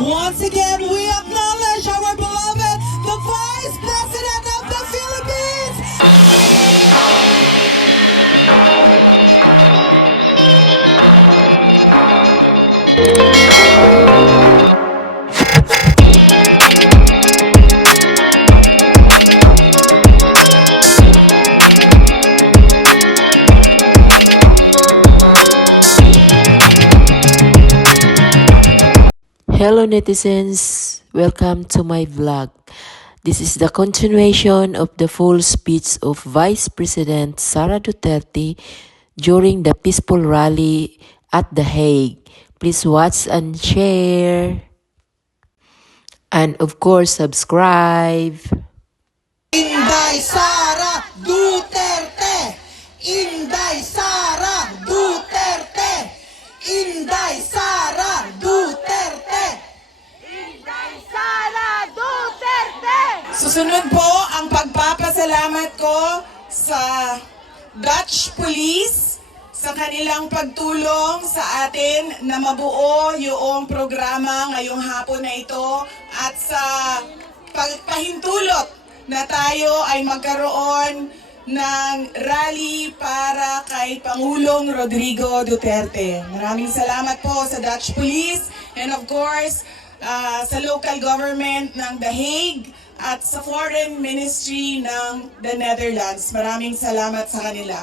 Once again, we acknowledge our beloved, the Vice President of the Philippines. Hello netizens, welcome to my vlog. This is the continuation of the full speech of Vice President Sara Duterte during the peaceful rally at The Hague. Please watch and share. And of course, subscribe. Inday Sara Duterte! Inday Sara Duterte! Inday Sara Duterte! Inday Sara Duterte! Susunod po ang pagpapasalamat ko sa Dutch Police sa kanilang pagtulong sa atin na mabuo yung programa ngayong hapon na ito at sa pagpahintulot na tayo ay magkaroon ng rally para kay Pangulong Rodrigo Duterte. Maraming salamat po sa Dutch Police and of course sa local government ng The Hague at sa Foreign Ministry ng the Netherlands. Maraming salamat sa kanila.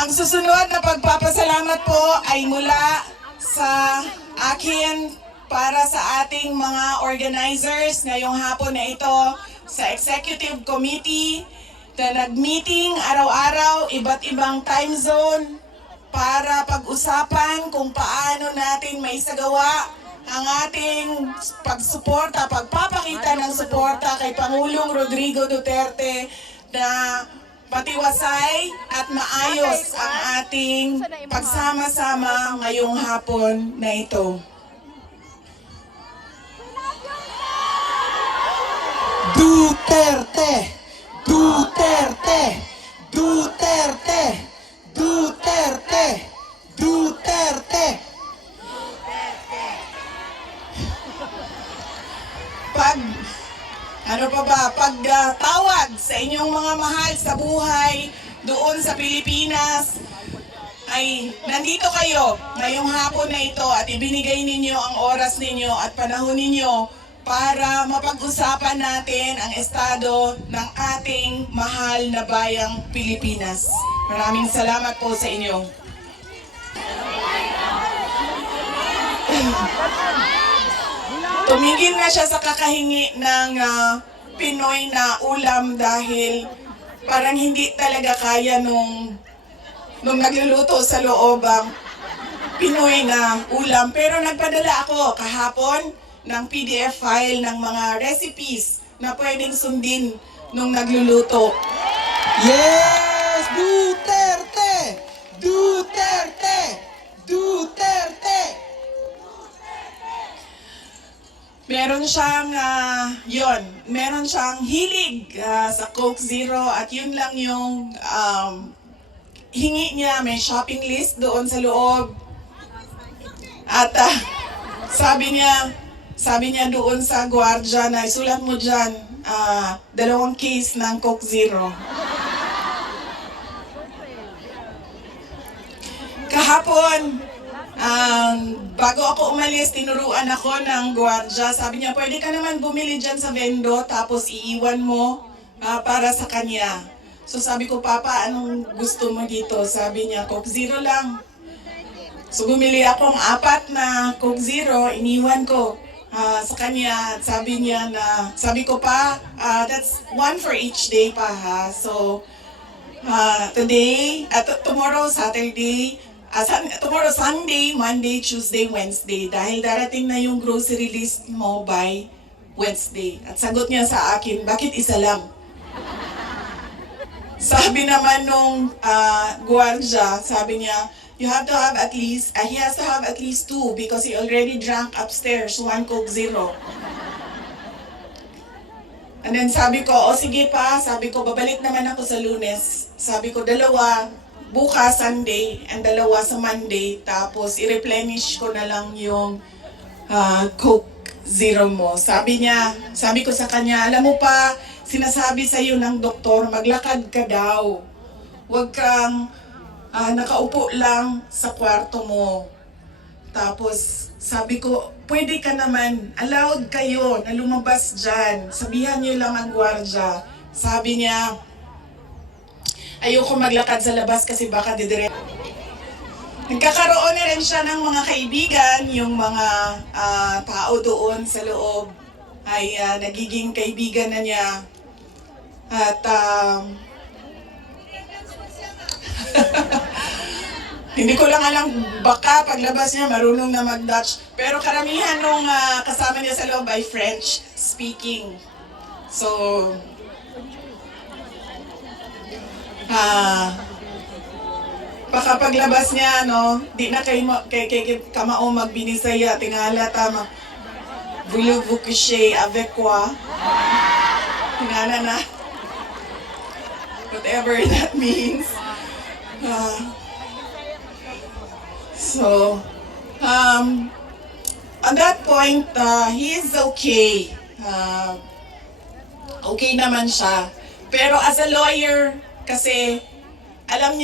Ang susunod na pagpapasalamat po ay mula sa akin para sa ating mga organizers ngayong hapon na ito sa Executive Committee na nag-meeting araw-araw, iba't ibang time zone para pag-usapan kung paano natin maisagawa ang ating pagsuporta, pagpapakita ng suporta kay Pangulong Rodrigo Duterte na patiwasay at maayos ang ating pagsama-sama ngayong hapon na ito. Duterte! Duterte! Duterte! Duterte! Duterte! Pagtawag sa inyong mga mahal sa buhay doon sa Pilipinas, ay nandito kayo ngayong hapon na ito at ibinigay ninyo ang oras ninyo at panahon ninyo para mapag-usapan natin ang estado ng ating mahal na bayang Pilipinas. Maraming salamat po sa inyo. Tumigil na siya sa kakahingi ng Pinoy na ulam dahil parang hindi talaga kaya nung nagluluto sa loob ang Pinoy na ulam. Pero nagpadala ako kahapon ng PDF file ng mga recipes na pwedeng sundin nung nagluluto. Yes! Duterte! Duterte! Duterte! Meron siyang, meron siyang hilig sa Coke Zero at yun lang yung hingi niya. May shopping list doon sa loob. At sabi niya doon sa gwardiya na isulat mo dyan, 2 case ng Coke Zero. Kahapon, bago ako umalis, tinuruan ako ng gwardiya. Sabi niya, pwede ka naman bumili dyan sa vendo tapos iiwan mo para sa kanya. So sabi ko, Papa, anong gusto mo dito? Sabi niya, Coke Zero lang. So bumili akong 4 na Coke Zero, iniwan ko sa kanya. Sabi ko pa, that's 1 for each day pa ha. So today, tomorrow Saturday, tomorrow Sunday, Monday, Tuesday, Wednesday. Dahil darating na yung grocery list mo by Wednesday. At sagot niya sa akin, bakit isa lang? Sabi naman nung gwardiya, sabi niya, he has to have at least 2 because he already drank upstairs 1 Coke Zero. And then sabi ko, sige pa, sabi ko, babalik naman ako sa Lunes. Sabi ko, 2 bukas Sunday and 2 sa Monday, tapos i-replenish ko na lang yung Coke Zero mo. Sabi ko sa kanya, alam mo pa, sinasabi sa iyo ng doktor, maglakad ka daw. Huwag kang nakaupo lang sa kwarto mo. Tapos sabi ko, pwede ka naman, allowed kayo na lumabas dyan. Sabihan niyo lang ang gwardya. Sabi niya, ayoko maglakad sa labas kasi baka didire. Nagkakaroon na rin siya ng mga kaibigan, yung mga tao doon sa loob ay nagiging kaibigan na niya. At hindi ko lang alam, baka paglabas niya marunong na mag-Dutch. Pero karamihan nung kasama niya sa loob ay French speaking. So, baka paglabas niya, no, di na kay kamao magbinisaya, tingala tama. Voulez-vous coucher avec quoi? Tingala na. Whatever that means. So, at that point, he is okay. Okay naman siya. Pero as a lawyer, kasi alam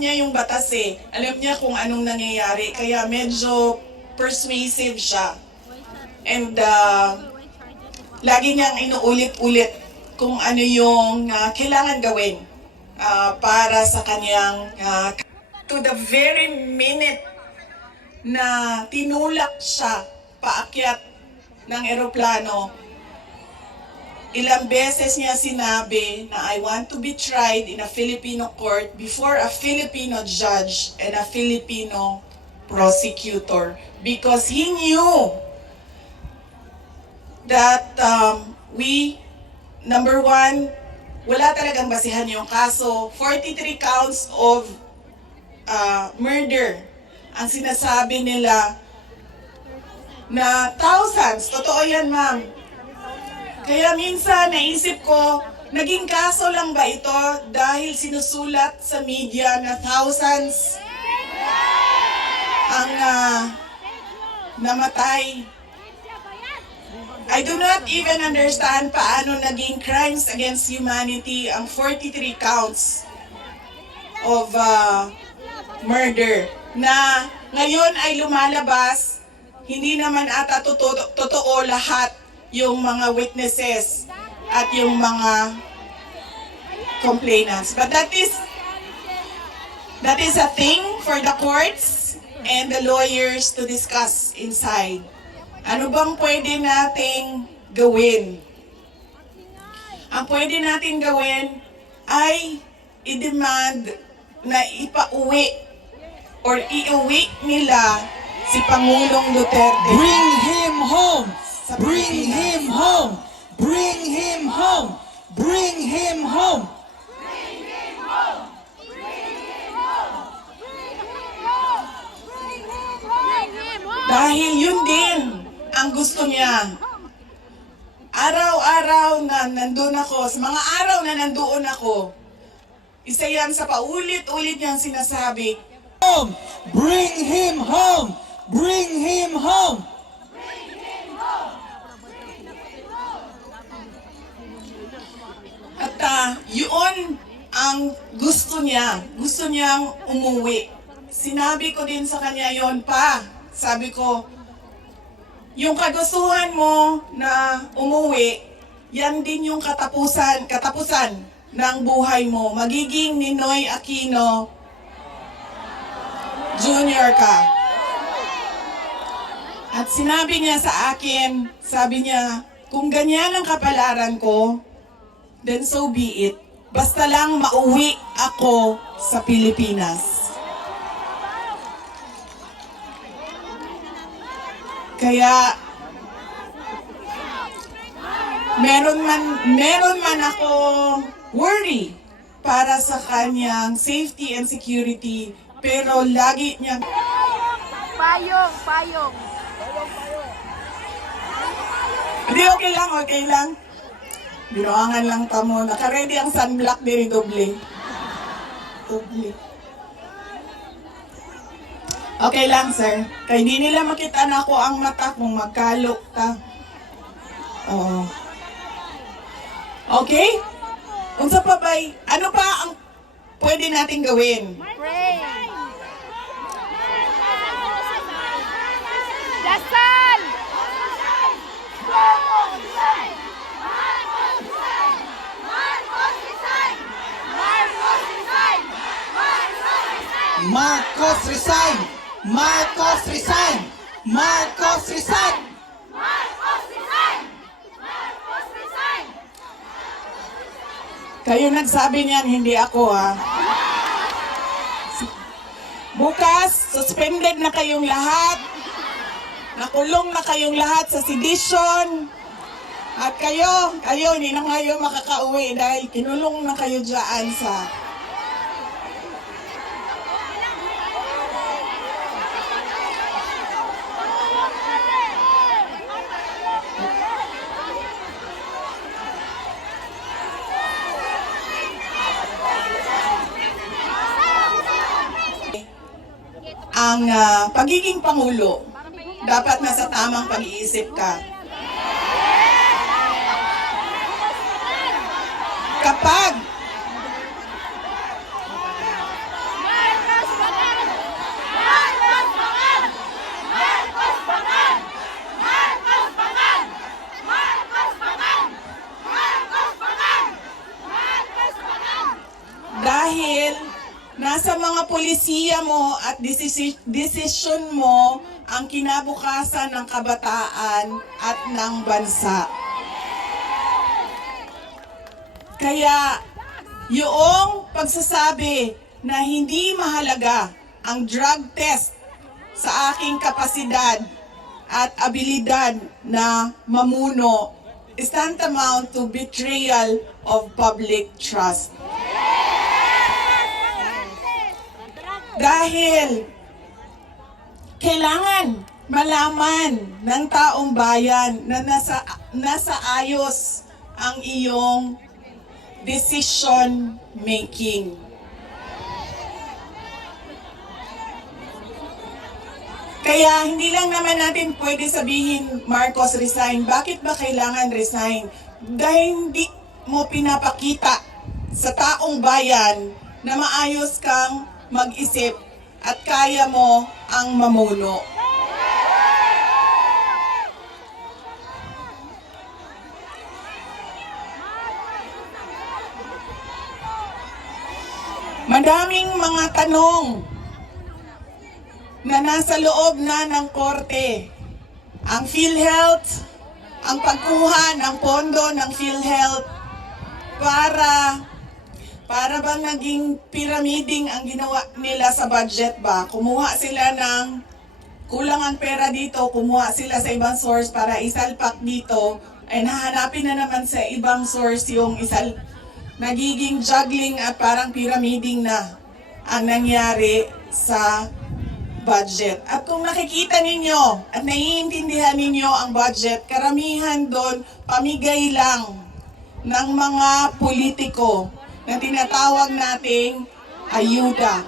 niya yung batas eh. Alam niya kung anong nangyayari. Kaya medyo persuasive siya. And lagi niyang inuulit-ulit kung ano yung kailangan gawin para sa kanyang to the very minute na tinulak siya paakyat ng eroplano. Ilang beses niya sinabi na I want to be tried in a Filipino court before a Filipino judge and a Filipino prosecutor because he knew that number one, wala talagang basihan yung kaso. 43 counts of murder. Ang sinasabi nila na thousands. Totoo yan, ma'am. Kaya minsan naisip ko, naging kaso lang ba ito dahil sinusulat sa media na thousands ang namatay? I do not even understand paano naging crimes against humanity ang 43 counts of murder na ngayon ay lumalabas, hindi naman ata totoo lahat yung mga witnesses at yung mga complainants. But that is a thing for the courts and the lawyers to discuss inside. Ano bang pwede nating gawin? Ang pwede nating gawin ay i-demand na ipauwi or iuwi nila si Pangulong Duterte. Bring him home! Sa Bring Pilipinas. him home! Bring him home! Bring him home! Dahil yun din ang gusto niya. Araw-araw na nandun ako, sa mga araw na nandoon ako, isa yan sa paulit-ulit niyang sinasabi, Home! Bring him home! Bring him home! at yun ang gusto niya. Gusto niyang umuwi. Sinabi ko din sa kanya yon pa. Sabi ko, yung kagustuhan mo na umuwi, yan din yung katapusan ng buhay mo. Magiging Ninoy Aquino Jr. ka. At sinabi niya sa akin, sabi niya, kung ganyan ang kapalaran ko, then so be it. Basta lang mauwi ako sa Pilipinas. Kaya meron man ako worry para sa kanyang safety and security, pero lagi niya Payong. hindi, okay lang. Binuangan lang tamo. Naka-ready ang sunblock diri doble. Okay lang, sir. Kaya hindi nila makita na ako ang mata kung magkalok ka. Oo. Okay? Unsa pa ba'y, ano pa ang pwede natin gawin? Pray. Dasal. Marcos resign! Marcos resign! Marcos resign! Kayo nagsabi niyan, hindi ako ha. Bukas, suspended na kayong lahat. Nakulong na kayong lahat sa sedition. At kayo, hindi na kayo makakauwi dahil kinulong na kayo dyan sa... Ang pagiging Pangulo, dapat nasa tamang pag-iisip ka. Kapag dahil nasa mga polisiya mo at desisyon mo ang kinabukasan ng kabataan at ng bansa. Kaya yung pagsasabi na hindi mahalaga ang drug test sa aking kapasidad at abilidad na mamuno is tantamount to betrayal of public trust. Dahil kailangan malaman ng taong bayan na nasa ayos ang iyong decision making. Kaya hindi lang naman natin pwede sabihin, Marcos resign. Bakit ba kailangan resign? Dahil hindi mo pinapakita sa taong bayan na maayos kang mag-isip at kaya mo ang mamuno. Madaming mga tanong na nasa loob na ng korte. Ang PhilHealth, ang pagkuha ng pondo ng PhilHealth para bang naging pyramiding ang ginawa nila sa budget ba? Kumuha sila ng kulang ang pera dito, kumuha sila sa ibang source para isalpak dito, ay nahanapin na naman sa ibang source yung nagiging juggling at parang pyramiding na ang nangyari sa budget. At kung nakikita ninyo at naiintindihan ninyo ang budget, karamihan doon pamigay lang ng mga politiko na tinatawag nating ayuda.